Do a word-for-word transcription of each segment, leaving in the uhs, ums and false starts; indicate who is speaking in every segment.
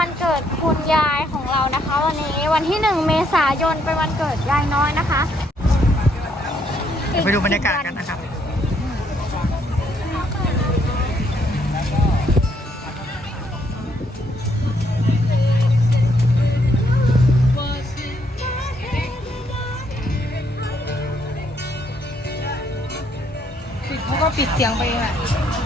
Speaker 1: วันเกิดคุณยายของเรานะคะ วันนี้วันที่หนึ่งเมษายนเป็นวันเกิดยายน้อยนะคะ
Speaker 2: เดี๋ยวไปดูบรรยากาศกันนะครับ
Speaker 3: ปิดเขาก็ปิดเสียงไปเองแหละ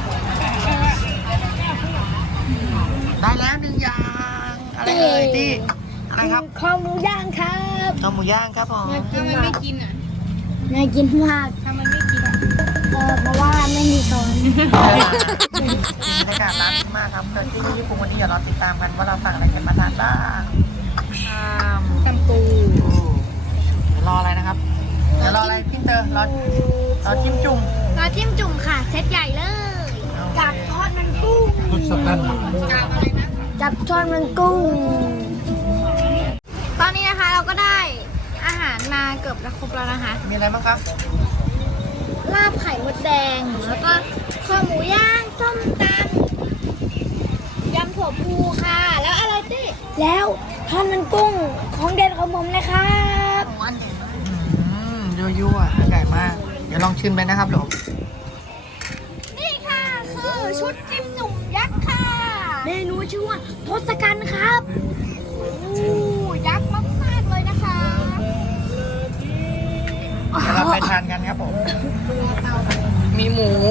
Speaker 2: ได้แล้วหนึ่งอย่างอะไรเอ่ยที่อะไรครับ
Speaker 1: ข้าวหมูย่างครับ
Speaker 2: ข้าวหมูย่างครับผม
Speaker 3: ทำไมไม่กินอ่ะ
Speaker 1: น่ากินมาก
Speaker 3: ทำไมไม่กินอ่ะ
Speaker 1: เออเพราะว่าไม่มีช้อน
Speaker 2: บรรยากาศร้านมากครับเกิดที่ญี่ปุ่นวันนี้เดี๋ยวเราติดตามกันว่าเราสั่งอะไรกันมาทานบ้าง
Speaker 3: ตำปู
Speaker 2: เดี๋ยวรออะไรนะครับเดี๋ยวรออะไรพี่เตอร์รอรอจิ้มจุ่ม
Speaker 1: รอจิ้มจุ่มค่ะเซตใหญ่เลยกับทอดมันกุ้ง
Speaker 3: กับอะไรนะ
Speaker 1: กับทอดมันกุ้งตอนนี้นะคะเราก็ได้อาหารมาเกือบจะครบแล้วนะคะ
Speaker 2: มีอะไรบ้างครับ
Speaker 1: ลาบไข่มดแดงแล้วก็ข้าวหมูย่างส้มตำยำถั่วพูค่ะแล้วอะไรติแล้วทอดมันกุ้งของเด็ดของผมนะครับ
Speaker 2: อืมยั่วๆใหญ่มากเดี๋ยวลองชิมไปนะครับหลง
Speaker 1: นี่ค่ะคือชุดจิ้มจุ่มยักษ์ค่ะเมนูชื่อว่าทศกัณฐ์ครับโอ้ยักษ์มากๆเลยนะคะ
Speaker 2: เดี๋ยวเราไปทานกันครับผมมีหมู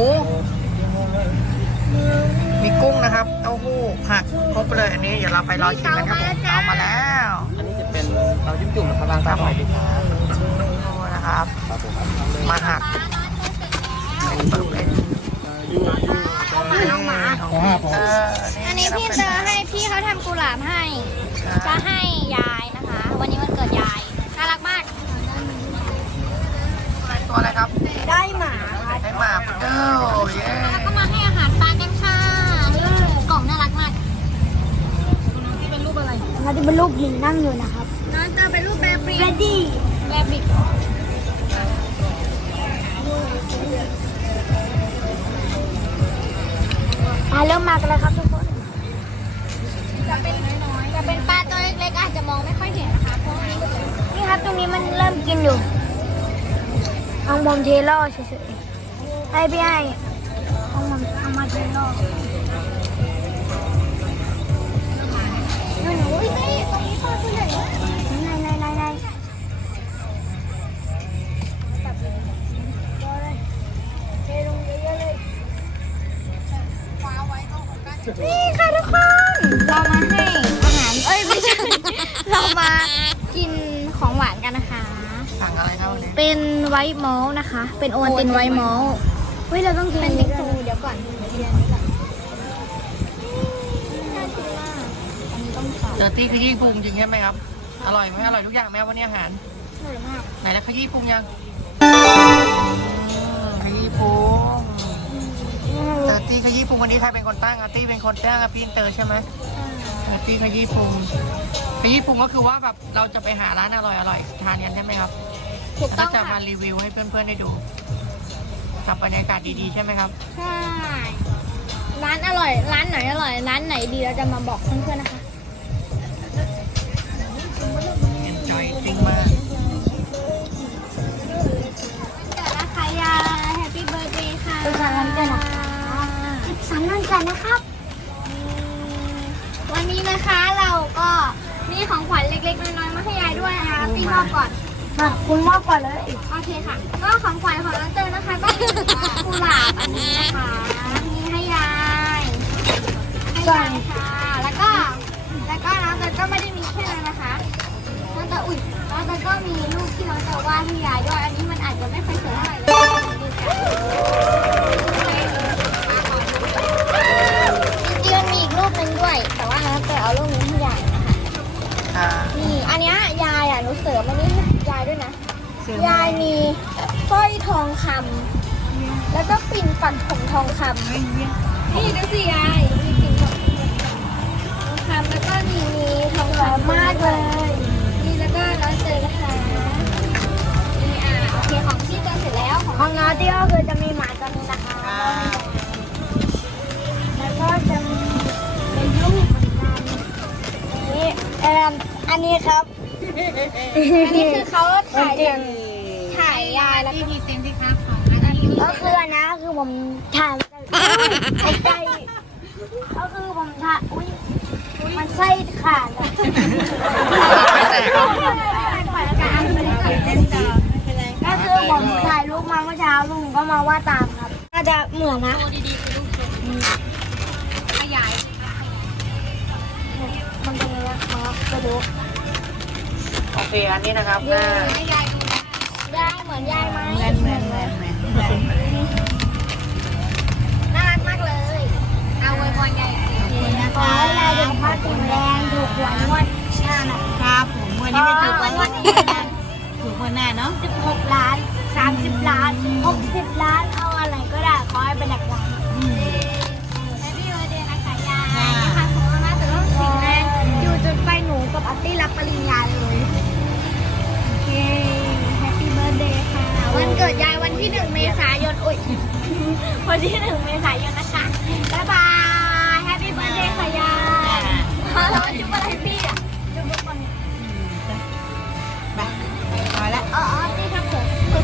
Speaker 2: มีกุ้งนะครับเต้าหู้ผักครบเลยอันนี้เดี๋ยวเราไปรอชิมกันครับผมเอามาแล้ว
Speaker 4: อันนี้จะเป็นเราจิ้มจุ่มนะครับร้านตาหอยดีครับ
Speaker 2: ดูนะครับมาหักเป็นเปิดเลย
Speaker 1: น้องหมาอันนี้พี่เตอร์ให้พี่เขาทำกุหลาบให้จะให้ยายนะคะวันนี้วันเกิดยายน่ารักมาก
Speaker 2: ตัวอะไรครับ
Speaker 1: ได้หมา
Speaker 2: ได้หมาเอ้ย
Speaker 1: แล้วก็มาให้อาหารปลากันค่ะกล่องน่ารักมาก
Speaker 3: ที่เป็นรูปอะไร
Speaker 1: น่าจะเป็นรูปลิงนั่งอยู่นะครับน่าจะเป็นรูปแบบบิกเฟรดดี้แบบบิกมาเริ่มมากันแล้วครับทุกคนจะเป็นน้อยๆจะเป็นปลาตัวเล็กๆอาจจะมองไม่ค่อยเห็นนะคะเพราะนี่ครับตรงนี้มันเริ่มกินอยู่เอาบอมเทล่อเฉยๆให้พี่ให้เอาบอมเอามาเทล่อหนูหนูเต้ตรงนี้ปลาตัวใหญ่มากในในในในจับเลยเลยเทลงเยอะๆเลยนี่ค่ะทุกคนเรามาให้อาหารเอ้ยไม่ใช่เรามากินของหวานกันนะคะ
Speaker 2: สั่งอะไรครับวันนี้
Speaker 1: เป็นไวท์มอลต์นะคะเป็นโอวัลตินไวท์มอลต์เฮ้ยเราต้องกินเป็นมิกซูเดี๋ยวก่อนเดี๋ยวนี้ก่อนน่ากินมากอันนี้ต้องใส่
Speaker 2: เดอร์ตี้ขยี้พุงจริงใช่ไหมครับอร่อยไหมอร่อยทุกอย่างแม่วันนี้อาหาร
Speaker 1: อร่อยมาก
Speaker 2: ไหนแล้วขยี้พุงยังขยี้พุงเตอร์ตี้ขยี้พุงวันนี้ใครเป็นคนตั้งอาร์ตี้เป็นคนตั้งอาพี่เตอร์ใช่ไหมเตอร์ตี้ขยี้พุงขยี้พุงก็คือว่าแบบเราจะไปหาร้านอร่อยอร่อยทานกันใช่ไหมครับ
Speaker 1: ถูกต้อง
Speaker 2: ค่ะจะมารีวิวให้เพื่อนๆได้ดูกับบรรยากาศดีๆใช่ไหมครับ
Speaker 1: ใช่ร้านอร่อยร้านไหนอร่อยร้านไหนดีเราจะมาบอกเพื่อนๆนะคะ
Speaker 2: เอ็นจอยจริงมาก
Speaker 1: เกิดนะคะยาแฮปปี้เบิร์ดเดย์ค่ะเป็นวันเกิดนะคะสามวันเกิดนะครับวันนี้นะคะเราก็มีของขวัญเล็กๆน้อยๆมาให้ยายด้วยนะคะตีมอบก่อนมาคุณมอบก่อนเลยโอเคค่ะก็ของขวัญของน้องเตอร์นะคะก็คือกุหลาบอันนี้นะคะนี่ให้ยายให้ยายค่ะแล้วก็แล้วก็น้องเตอร์ก็ไม่ได้มีแค่นั้นนะคะน้องเตอร์อุ้ยน้องเตอร์ก็มีรูปที่น้องเตอร์วาดให้ยายด้วยอันนี้มันอาจจะไม่ค่อยสวยเท่าไหร่เลยจริงๆมันมีอีกรูปหนึ่งด้วยแต่ว่าน้องเตอร์เอารูปนี้ให้ยายนะคะนี่อันนี้ยายอ่ะหนูเสริมอันนี้ยายด้วยนะยายมีสร้อยทองคำแล้วก็ปิ่นปักผมทองคำนี่ดูสิยายมีปิ่นปักผมทองคำแล้วก็มีมีทองคำมากเลยนี่แล้วก็น้องเจอนะคะนี่อ่ะโอเคของที่เจอเสร็จแล้วของน้องที่ก็คือจะมีหมาตัวนี้นะคะแล้วก็จะมีเป็นรูปเหมือนกันอันนี้ครับ อันนี้คือเขาถ่ายถ่ายยายแล้ว
Speaker 3: ที่
Speaker 1: ก็
Speaker 3: พรีเซนต์สิคะของอันนี้
Speaker 1: ก็คืออันนะคือผมถ่ายไอ้ใจก็คือผมถ่ายอุ้ยมันไส้ขาดอะ
Speaker 2: ไม่แตกเหรอ
Speaker 1: ก็คือผมถ่ายรูปมาเมื่อเช้าลุงก็มาว่าตามครับน่าจะเหมือนนะ
Speaker 3: ขยาย
Speaker 1: มันเป็นอะไรมาไปดู
Speaker 2: โอเคอันนี้นะครับหน้า
Speaker 3: ให้ยายดูนะ
Speaker 1: ยายเหมือนยายไหม
Speaker 3: เหมือนเหมือนเหมือนเหมือนเหมือนเหมือน
Speaker 1: น่ารักมากเลย
Speaker 3: เอาไว้พรยายอีกทีนะ
Speaker 1: ขอ
Speaker 3: คะ
Speaker 1: ให้ยายสุขภาพแข็งแรงถูกหวยงวดหน้านะครับ
Speaker 3: ผมวันนี้ไม่ถูกวันนี้ถูกวันหน้าเนาะ
Speaker 1: สิบหกล้านสามสิบล้านหกสิบล้านเอาอะไรก็ได้ขอให้เป็นหลักล้าน แฮปปี้เบิร์ดเดย์นะคะยายนะคะขอให้มาถึงแข็งแรงอยู่จนไปหนูกับอาร์ตี้รับปริญญาเลย โอเค แฮปปี้เบิร์ดเดย์ค่ะ วันเกิดยายวันที่หนึ่งเมษายนอุ้ย วันที่หนึ่งเมษายนนะคะ บ๊ายบาย แฮปปี้เบิร์ดเดย์ค่ะยายแล้วจุ๊บอะไรพี่อ่ะจุ๊บทุกคน
Speaker 3: ไปพอแล้ว
Speaker 1: อ๋อนี่ครับผม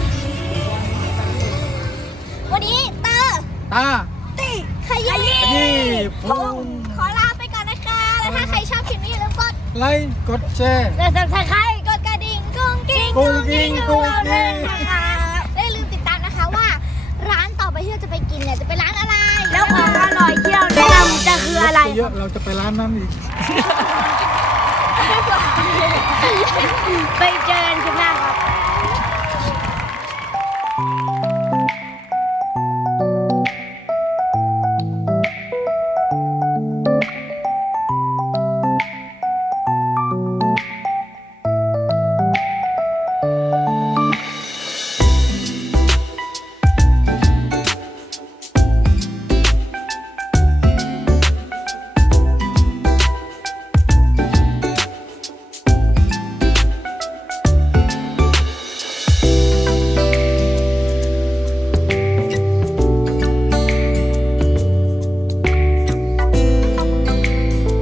Speaker 1: วันนี้เตอร์
Speaker 4: ตา
Speaker 1: ติขยี้
Speaker 4: นี่
Speaker 1: พงขอลาไปก่อนนะคะ แล้วถ้าใครชอบคลิปนี้อย่าลืมกด
Speaker 4: ไลค์กดแชร์
Speaker 1: กด ซับสไครบ์ กดกระดิ่งกุ้งกิ้ง
Speaker 4: กุ้งกิ้งกุ้งกิ้ง
Speaker 1: นะคะและอย่าลืมติดตามนะคะว่า ร้านต่อไปที่เราจะไปกินเนี่ยจะเป็นร้านอะไร แล้วของอร่อยที่เราแนะนำจะคืออะไร
Speaker 4: เยอะเราจะไปร้านนั้นอีก
Speaker 1: ไปเจอกันคลิปหน้าครับ